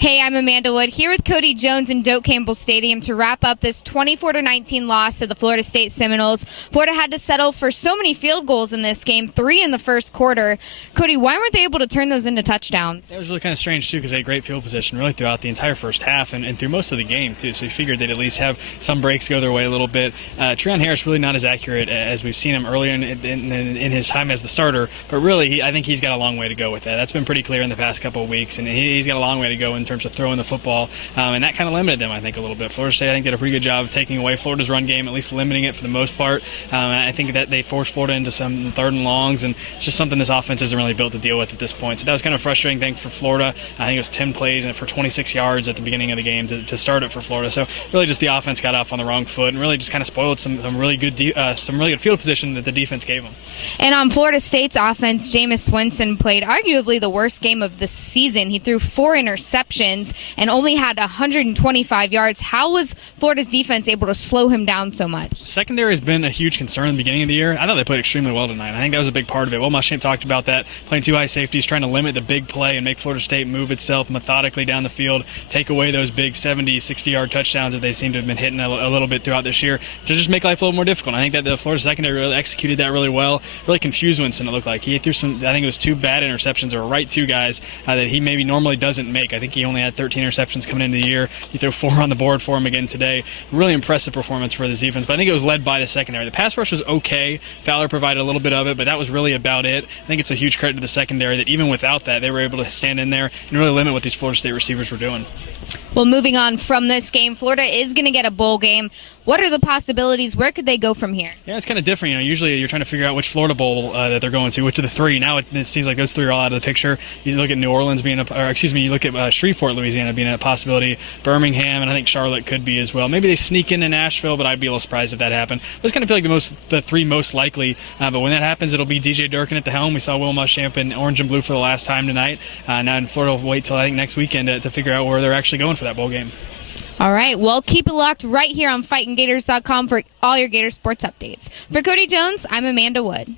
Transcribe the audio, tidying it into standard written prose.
Hey, I'm Amanda Wood here with Cody Jones in Doak Campbell Stadium to wrap up this 24-19 loss to the Florida State Seminoles. Florida had to settle for so many field goals in this game, 3 in the first quarter. Cody, why weren't they able to turn those into touchdowns? It was really kind of strange, too, because they had great field position really throughout the entire first half and through most of the game, too. So you figured they'd at least have some breaks go their way a little bit. Treon Harris really not as accurate as we've seen him earlier in his time as the starter, but really I think he's got a long way to go with that. That's been pretty clear in the past couple of weeks, and he's got a long way to go in terms of throwing the football, and that kind of limited them, I think, a little bit. Florida State, I think, did a pretty good job of taking away Florida's run game, at least limiting it for the most part. I think that they forced Florida into some third and longs, and it's just something this offense isn't really built to deal with at this point. So that was kind of a frustrating thing for Florida. I think it was 10 plays and for 26 yards at the beginning of the game to start it for Florida. So really just the offense got off on the wrong foot and really just kind of spoiled some really good field position that the defense gave them. And on Florida State's offense, Jameis Winston played arguably the worst game of the season. He threw 4 interceptions and only had 125 yards. How was Florida's defense able to slow him down so much? Secondary has been a huge concern in the beginning of the year. I thought they played extremely well tonight. I think that was a big part of it. Will Muschamp talked about that, playing 2 high safeties, trying to limit the big play and make Florida State move itself methodically down the field, take away those big 70, 60-yard touchdowns that they seem to have been hitting a little bit throughout this year to just make life a little more difficult. I think that the Florida secondary really executed that really well, really confused Winston, it looked like. He threw some, I think it was 2 bad interceptions, or right 2 guys that he maybe normally doesn't make. I think he only had 13 interceptions coming into the year. He threw 4 on the board for him again today. Really impressive performance for this defense, but I think it was led by the secondary. The pass rush was okay. Fowler provided a little bit of it, but that was really about it. I think it's a huge credit to the secondary that even without that, they were able to stand in there and really limit what these Florida State receivers were doing. Well, moving on from this game, Florida is going to get a bowl game. What are the possibilities? Where could they go from here? Yeah, it's kind of different. Usually you're trying to figure out which Florida bowl that they're going to, which of the 3. Now it seems like those 3 are all out of the picture. You look at New Orleans being you look at Shreveport, Louisiana being a possibility. Birmingham, and I think Charlotte could be as well. Maybe they sneak into Nashville, but I'd be a little surprised if that happened. Those kind of feel like the 3 most likely. But when that happens, it'll be DJ Durkin at the helm. We saw Will Muschamp in orange and blue for the last time tonight. Now in Florida will wait till I think next weekend to figure out where they're actually going for that bowl game. All right, well, keep it locked right here on FightinGators.com for all your Gator sports updates. For Cody Jones, I'm Amanda Wood.